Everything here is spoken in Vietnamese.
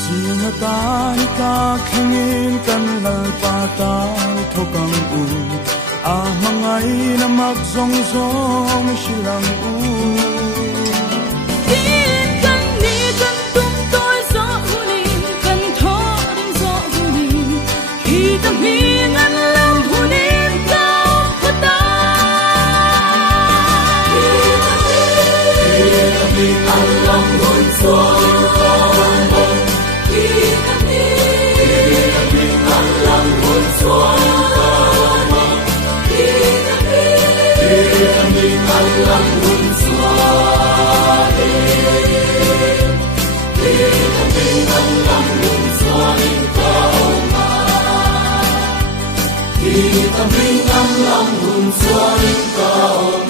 Singatan ka kengin kan lalpataw thokang u mangay na magzongzong silang u Tin kan ni kan tum tôi gió hunin kan tho ding gió hunin khi tâm hi ngan lam hunin cao phata Hi alam hun suai Alam hun suai, alam hun suai kau ma. Kita alam hun suai kau.